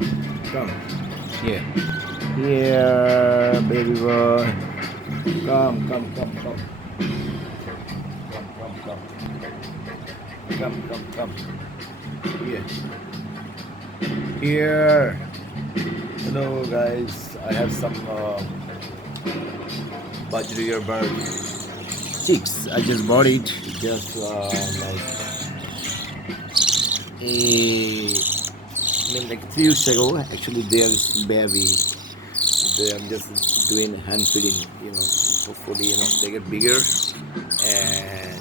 Come. Here. Here, baby boy. Come, come, come, come. Come, come, come. Come, come, come. Here. Here. Hello, guys. I have some Budgie bird chicks. I just bought it just like like 3 weeks ago. Actually, they are baby. I'm just doing hand feeding. Hopefully, they get bigger and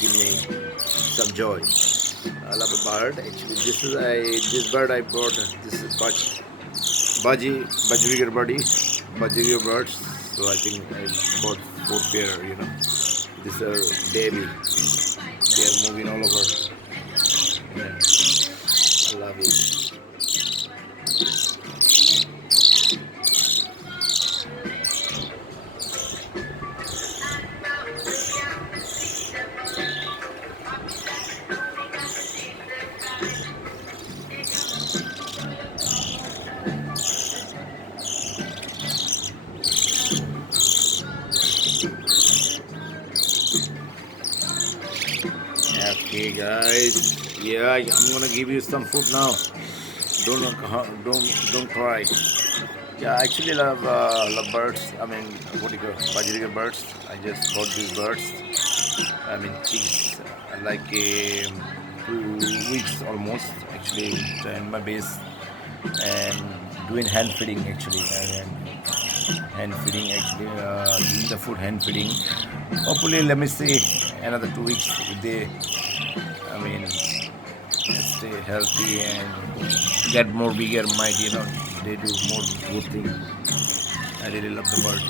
give me some joy. I love a bird. Actually, this bird I bought. This is Budgie birds. So I think I bought 4 pair. These are baby. They are moving all over. Yeah. I love it. Okay, guys. Yeah, I'm gonna give you some food now. Don't cry. Yeah, I actually love birds. I mean, what do you call Budgie birds? I just bought these birds. I mean, chicks. Like 2 weeks almost. Actually, in my base and doing hand feeding actually. And hand feeding actually, doing the food hand feeding. Hopefully, let me see another 2 weeks if they, I mean, stay healthy and get more bigger. Might they do more good thing. I really love the bird.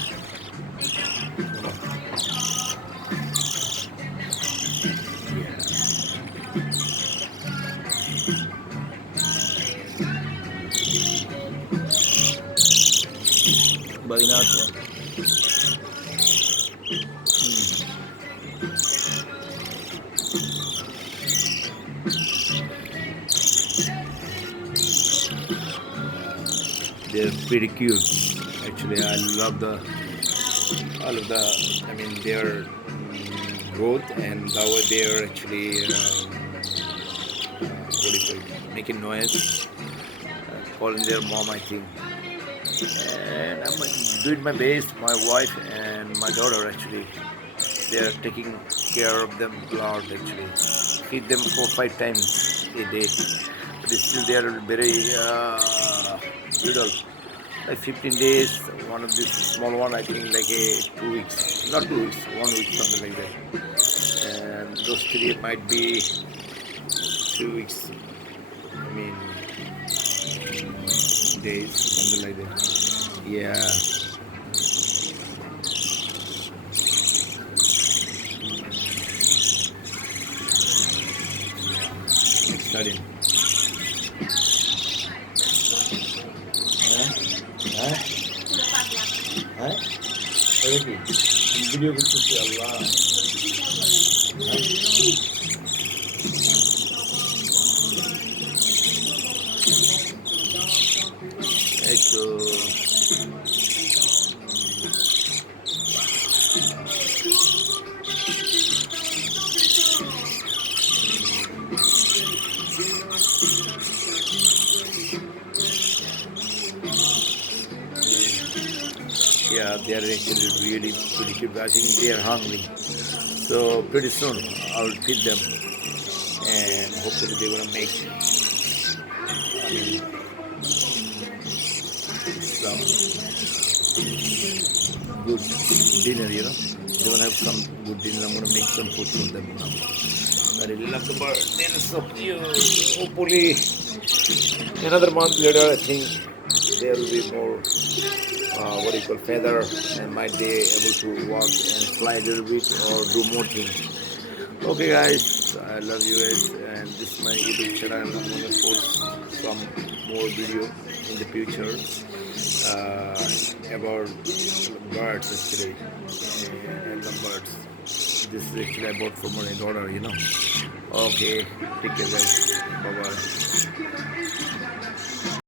Yeah. Balinato. They're pretty cute. Actually, I love all of the. I mean, their growth and the way they're actually what do you call it? Making noise, calling their mom, I think. And I'm doing my best. My wife and my daughter actually, they are taking care of them a lot. Actually, feed them 4 5 times a day. But still, they are very little. Like 15 days. One of this small one, I think, like 2 weeks, not 2 weeks, 1 week, something like that. And those 3 might be 2 weeks. I mean, days, something like that. Yeah. It's starting. Huh? Huh? Okay. Video ko si Allah. Ito. Yeah, they are actually really pretty cute. I think they are hungry. So pretty soon I will feed them and hopefully they're gonna make some good dinner, They're gonna have some good dinner. I'm gonna make some food for them now. I really love the bird. They're so cute. Hopefully another month later I think there will be more feather and might be able to walk and fly a little bit or do more things. Okay, guys, I love you guys, and this is my YouTube channel. I'm gonna post some more video in the future about birds actually. I love birds. This is actually I bought for my daughter. Okay, take care, guys. Bye bye.